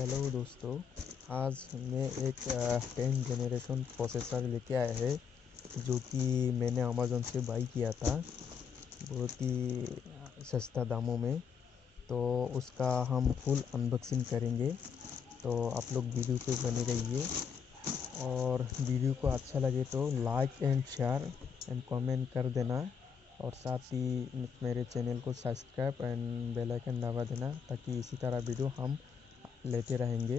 हेलो दोस्तों। आज मैं एक 10 जनरेशन प्रोसेसर लेके आया है जो कि मैंने अमेज़न से बाई किया था बहुत ही सस्ता दामों में। तो उसका हम फुल अनबॉक्सिंग करेंगे, तो आप लोग वीडियो पे बने रहिए। और वीडियो को अच्छा लगे तो like and share and comment कर देना, और साथ ही मेरे चैनल को सब्सक्राइब एंड बेल आइकन दबा देना ताकि इसी तरह वीडियो हम लेते रहेंगे।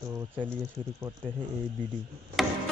तो चलिए शुरू करते हैं ये वीडियो।